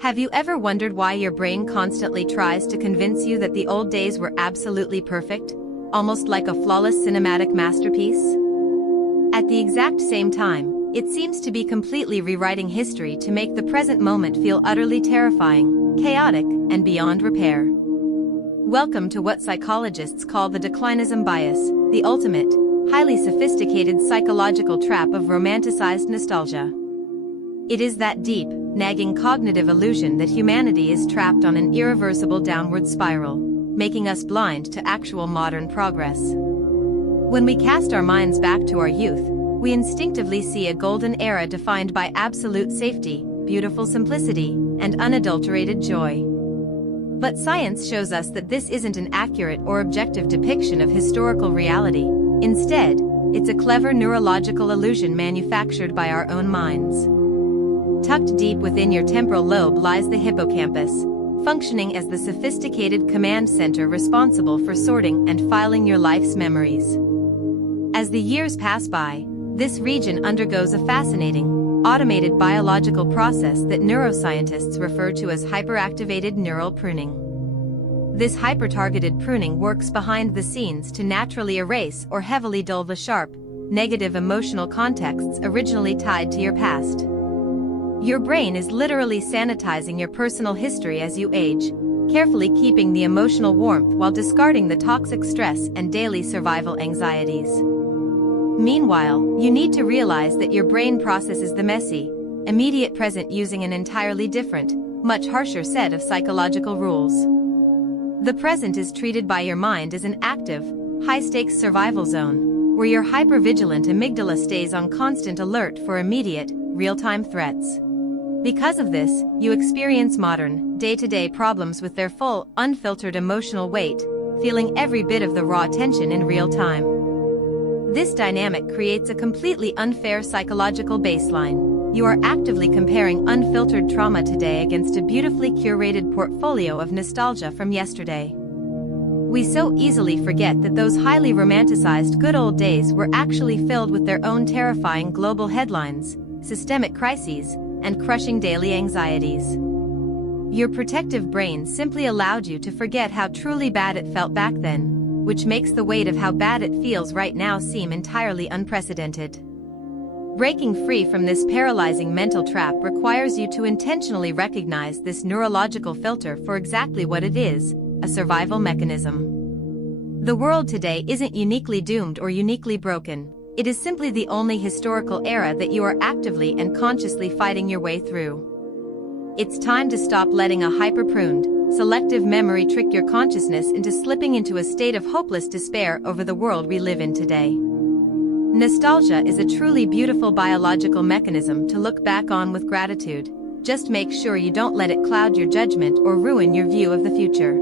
Have you ever wondered why your brain constantly tries to convince you that the old days were absolutely perfect, almost like a flawless cinematic masterpiece? At the exact same time, it seems to be completely rewriting history to make the present moment feel utterly terrifying, chaotic, and beyond repair. Welcome to what psychologists call the declinism bias, the ultimate, highly sophisticated psychological trap of romanticized nostalgia. It is that deep, nagging cognitive illusion that humanity is trapped on an irreversible downward spiral, making us blind to actual modern progress. When we cast our minds back to our youth, we instinctively see a golden era defined by absolute safety, beautiful simplicity, and unadulterated joy. But science shows us that this isn't an accurate or objective depiction of historical reality. Instead, it's a clever neurological illusion manufactured by our own minds. Tucked deep within your temporal lobe lies the hippocampus, functioning as the sophisticated command center responsible for sorting and filing your life's memories. As the years pass by, this region undergoes a fascinating, automated biological process that neuroscientists refer to as hyperactivated neural pruning. This hyper-targeted pruning works behind the scenes to naturally erase or heavily dull the sharp, negative emotional contexts originally tied to your past. Your brain is literally sanitizing your personal history as you age, carefully keeping the emotional warmth while discarding the toxic stress and daily survival anxieties. Meanwhile, you need to realize that your brain processes the messy, immediate present using an entirely different, much harsher set of psychological rules. The present is treated by your mind as an active, high-stakes survival zone, where your hypervigilant amygdala stays on constant alert for immediate, real-time threats. Because of this, you experience modern, day-to-day problems with their full, unfiltered emotional weight, feeling every bit of the raw tension in real time. This dynamic creates a completely unfair psychological baseline. You are actively comparing unfiltered trauma today against a beautifully curated portfolio of nostalgia from yesterday. We so easily forget that those highly romanticized good old days were actually filled with their own terrifying global headlines, systemic crises, and crushing daily anxieties. Your protective brain simply allowed you to forget how truly bad it felt back then, which makes the weight of how bad it feels right now seem entirely unprecedented. Breaking free from this paralyzing mental trap requires you to intentionally recognize this neurological filter for exactly what it is, a survival mechanism. The world today isn't uniquely doomed or uniquely broken. It is simply the only historical era that you are actively and consciously fighting your way through. It's time to stop letting a hyper-pruned, selective memory trick your consciousness into slipping into a state of hopeless despair over the world we live in today. Nostalgia is a truly beautiful biological mechanism to look back on with gratitude. Just make sure you don't let it cloud your judgment or ruin your view of the future.